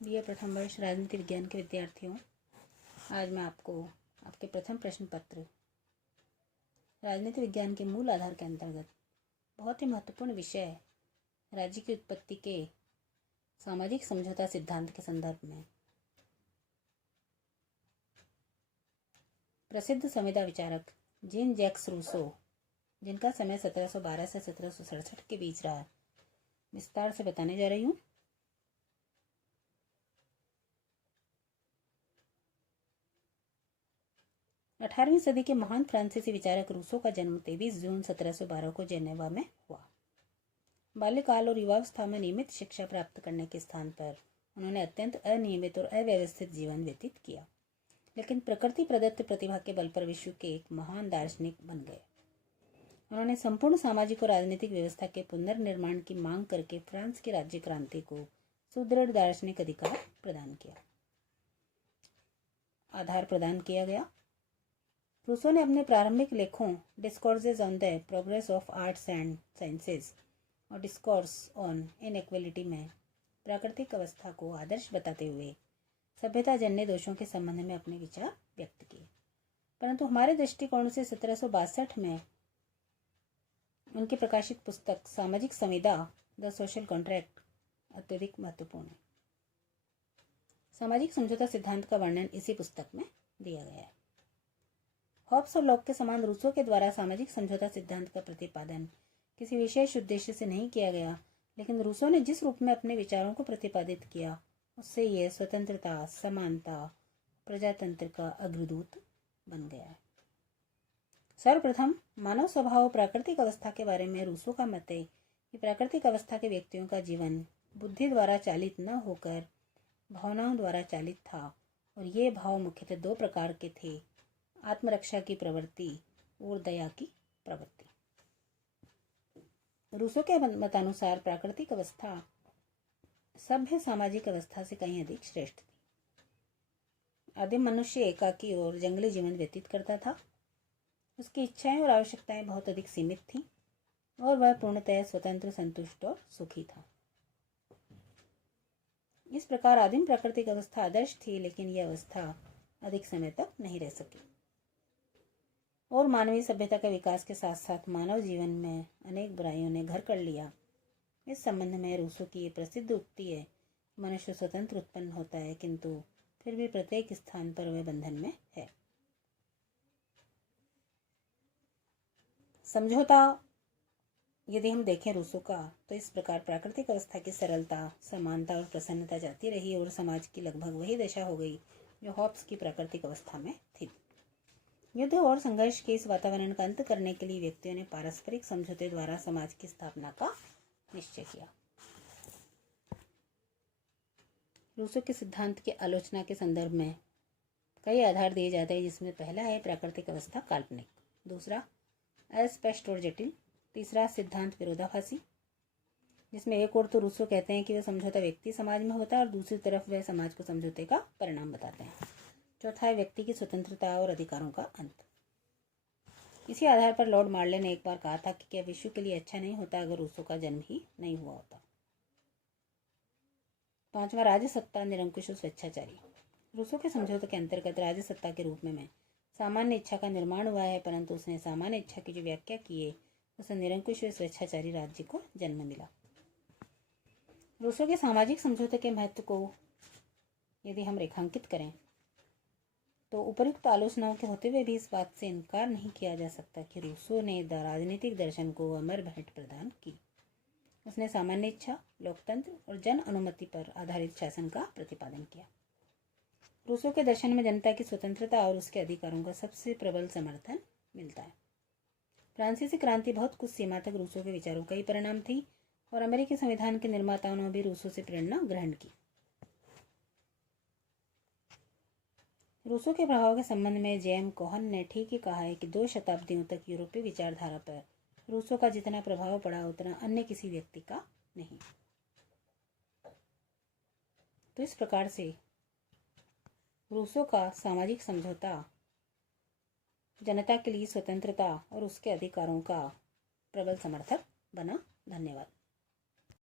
BA प्रथम वर्ष राजनीति विज्ञान के विद्यार्थियों, आज मैं आपको आपके प्रथम प्रश्न पत्र राजनीति विज्ञान के मूल आधार के अंतर्गत बहुत ही महत्वपूर्ण विषय राज्य की उत्पत्ति के सामाजिक समझौता सिद्धांत के संदर्भ में प्रसिद्ध संविदा विचारक जीन जैक्स रूसो, जिनका समय 1712 से 1767 के बीच रहा, विस्तार से बताने जा रही हूँ। अठारहवीं सदी के महान फ्रांसीसी विचारक रूसो का जन्म 23 जून 1712 को जेनेवा में हुआ। बाल्यकाल और युवावस्था में नियमित शिक्षा प्राप्त करने के स्थान पर उन्होंने अत्यंत अनियमित और अव्यवस्थित जीवन व्यतीत किया, लेकिन प्रकृति प्रदत्त प्रतिभा के बल पर विश्व के एक महान दार्शनिक बन गए। उन्होंने संपूर्ण सामाजिक और राजनीतिक व्यवस्था के पुनर्निर्माण की मांग करके फ्रांस की राज्य क्रांति को सुदृढ़ दार्शनिक अधिकार प्रदान किया, आधार प्रदान किया गया। रूसो ने अपने प्रारंभिक लेखों discourses on the progress of arts and sciences और डिस्कोर्स ऑन इनइक्वालिटी में प्राकृतिक अवस्था को आदर्श बताते हुए सभ्यता जन्य दोषों के संबंध में अपने विचार व्यक्त किए, परंतु हमारे दृष्टिकोण से 1762 में उनकी प्रकाशित पुस्तक सामाजिक संविदा द सोशल कॉन्ट्रैक्ट अत्यधिक महत्वपूर्ण है। सामाजिक समझौता सिद्धांत का वर्णन इसी पुस्तक में दिया गया है। हॉब्स और लॉक के समान रूसो के द्वारा सामाजिक समझौता सिद्धांत का प्रतिपादन किसी विशेष उद्देश्य से नहीं किया गया, लेकिन रूसो ने जिस रूप में अपने विचारों को प्रतिपादित किया उससे यह स्वतंत्रता, समानता, प्रजातंत्र का अग्रदूत बन गया है। सर्वप्रथम मानव स्वभाव प्राकृतिक अवस्था के बारे में रूसो का मत है कि प्राकृतिक अवस्था के व्यक्तियों का जीवन बुद्धि द्वारा चालित न होकर भावनाओं द्वारा चालित था, और ये भाव मुख्यतः दो प्रकार के थे: आत्मरक्षा की प्रवृत्ति और दया की प्रवृत्ति। रूसो के मतानुसार प्राकृतिक अवस्था सभ्य सामाजिक अवस्था से कहीं अधिक श्रेष्ठ थी। आदिम मनुष्य एकाकी और जंगली जीवन व्यतीत करता था। उसकी इच्छाएं और आवश्यकताएं बहुत अधिक सीमित थीं और वह पूर्णतः स्वतंत्र, संतुष्ट और सुखी था। इस प्रकार आदिम प्राकृतिक अवस्था आदर्श थी, लेकिन यह अवस्था अधिक समय तक नहीं रह सकी और मानवीय सभ्यता के विकास के साथ साथ मानव जीवन में अनेक बुराइयों ने घर कर लिया। इस संबंध में रूसो की ये प्रसिद्ध उक्ति है: मनुष्य स्वतंत्र उत्पन्न होता है, किंतु फिर भी प्रत्येक स्थान पर वह बंधन में है। समझौता यदि हम देखें रूसो का, तो इस प्रकार प्राकृतिक अवस्था की सरलता, समानता और प्रसन्नता जाती रही और समाज की लगभग वही दशा हो गई जो हॉब्स की प्राकृतिक अवस्था में थी। युद्ध और संघर्ष के इस वातावरण का अंत करने के लिए व्यक्तियों ने पारस्परिक समझौते द्वारा समाज की स्थापना का निश्चय किया। रूसो के सिद्धांत की आलोचना के संदर्भ में कई आधार दिए जाते हैं, जिसमें पहला है प्राकृतिक अवस्था काल्पनिक, दूसरा अस्पष्ट और जटिल, तीसरा सिद्धांत विरोधाभासी, जिसमें एक और तो रूसो कहते हैं कि वह समझौता व्यक्ति समाज में होता है और दूसरी तरफ वह समाज को समझौते का परिणाम बताते हैं। चौथा है व्यक्ति की स्वतंत्रता और अधिकारों का अंत। इसी आधार पर लॉर्ड मार्ले ने एक बार कहा था कि क्या विश्व के लिए अच्छा नहीं होता अगर रूसो का जन्म ही नहीं हुआ होता। पांचवा राजसत्ता, निरंकुश और स्वेच्छाचारी। रूसो के समझौते के अंतर्गत राजसत्ता के रूप में सामान्य इच्छा का निर्माण हुआ है, परंतु उसने सामान्य इच्छा की जो व्याख्या की है उसे निरंकुश और स्वेच्छाचारी राज्य को जन्म मिला। रूसो के सामाजिक समझौते के महत्व को यदि हम रेखांकित करें तो उपयुक्त आलोचनाओं के होते हुए भी इस बात से इनकार नहीं किया जा सकता कि रूसो ने राजनीतिक दर्शन को अमर भेंट प्रदान की। उसने सामान्य इच्छा, लोकतंत्र और जन अनुमति पर आधारित शासन का प्रतिपादन किया। रूसो के दर्शन में जनता की स्वतंत्रता और उसके अधिकारों का सबसे प्रबल समर्थन मिलता है। फ्रांसीसी क्रांति बहुत कुछ सीमा तक रूसो के विचारों का ही परिणाम थी और अमेरिकी संविधान के निर्माताओं ने भी रूसो से प्रेरणा ग्रहण की। रूसो के प्रभाव के संबंध में जेएम कोहन ने ठीक ही कहा है कि 2 शताब्दियों तक यूरोपीय विचारधारा पर रूसो का जितना प्रभाव पड़ा उतना अन्य किसी व्यक्ति का नहीं। तो इस प्रकार से रूसो का सामाजिक समझौता जनता के लिए स्वतंत्रता और उसके अधिकारों का प्रबल समर्थक बना। धन्यवाद।